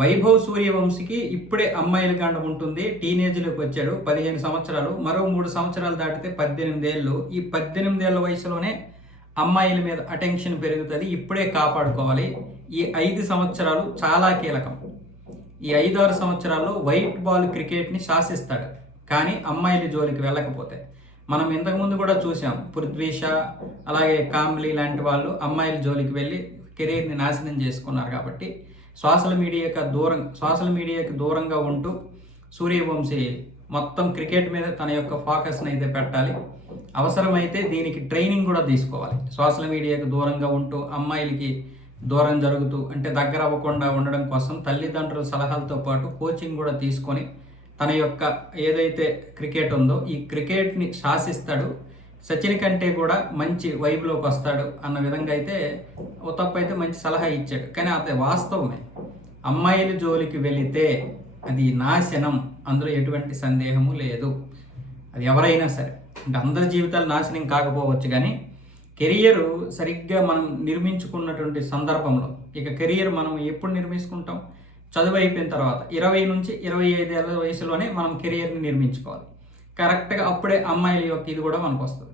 వైభవ్ సూర్యవంశీకి ఇప్పుడే అమ్మాయిల కాండం ఉంటుంది. టీనేజ్లోకి వచ్చాడు. 15 సంవత్సరాలు. మరో 3 సంవత్సరాలు దాటితే 18 ఏళ్ళు. ఈ 18 ఏళ్ల వయసులోనే అమ్మాయిల మీద అటెన్షన్ పెరుగుతుంది. ఇప్పుడే కాపాడుకోవాలి. ఈ 5 సంవత్సరాలు చాలా కీలకం. ఈ 5-6 సంవత్సరాల్లో వైట్ బాల్ క్రికెట్ని శాసిస్తాడు. కానీ అమ్మాయిల జోలికి వెళ్ళకపోతే మనం ఇంతకుముందు కూడా చూసాం. పృథ్వీ షా అలాగే కాంబ్లీ లాంటి వాళ్ళు అమ్మాయిల జోలికి వెళ్ళి కెరీర్ని నాశనం చేసుకున్నారు. కాబట్టి సోషల్ మీడియాకి దూరంగా ఉంటూ సూర్యవంశీ మొత్తం క్రికెట్ మీద తన యొక్క ఫోకస్ని అయితే పెట్టాలి. అవసరమైతే దీనికి ట్రైనింగ్ కూడా తీసుకోవాలి. సోషల్ మీడియాకి దూరంగా ఉంటూ అమ్మాయిలకి దూరం జరుగుతూ అంటే దగ్గర అవ్వకుండా ఉండడం కోసం తల్లిదండ్రుల సలహాలతో పాటు కోచింగ్ కూడా తీసుకొని తన యొక్క ఏదైతే క్రికెట్ ఉందో ఈ క్రికెట్ని శాసిస్తాడు. సచిన్ కంటే కూడా మంచి వైబ్లోకి వస్తాడు అన్న విధంగా అయితే తప్ప అయితే మంచి సలహా ఇచ్చాడు. కానీ అది వాస్తవమే. అమ్మాయిల జోలికి వెళితే అది నాశనం, అందులో ఎటువంటి సందేహము లేదు. అది ఎవరైనా సరే, అంటే అందరి జీవితాలు నాశనం కాకపోవచ్చు, కానీ కెరియర్ సరిగ్గా మనం నిర్మించుకున్నటువంటి సందర్భంలో, ఇక కెరియర్ మనం ఎప్పుడు నిర్మించుకుంటాం? చదువు అయిపోయిన తర్వాత 20 నుంచి 25 ఏళ్ళ వయసులోనే మనం కెరియర్ని నిర్మించుకోవాలి. కరెక్ట్గా అప్పుడే అమ్మాయిల యొక్క ఇది కూడా మనకు వస్తుంది.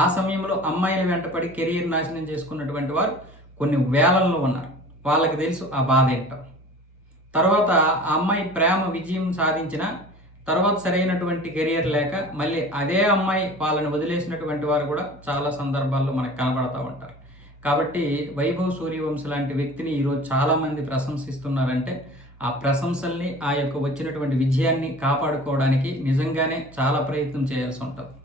ఆ సమయంలో అమ్మాయిల వెంటపడి కెరియర్ నాశనం చేసుకున్నటువంటి వారు కొన్ని వేలల్లో ఉన్నారు. వాళ్ళకి తెలుసు ఆ బాధ ఏంటో. తర్వాత ఆ అమ్మాయి ప్రేమ విజయం సాధించిన తర్వాత సరైనటువంటి కెరియర్ లేక మళ్ళీ అదే అమ్మాయి వాళ్ళని వదిలేసినటువంటి వారు కూడా చాలా సందర్భాల్లో మనకు కనబడతా ఉంటారు. కాబట్టి వైభవ్ సూర్యవంశీ లాంటి వ్యక్తిని ఈరోజు చాలామంది ప్రశంసిస్తున్నారంటే ఆ ప్రశంసల్ని, ఆ యొక్క వచ్చినటువంటి విజయాన్ని కాపాడుకోవడానికి నిజంగానే చాలా ప్రయత్నం చేయాల్సి ఉంటుంది.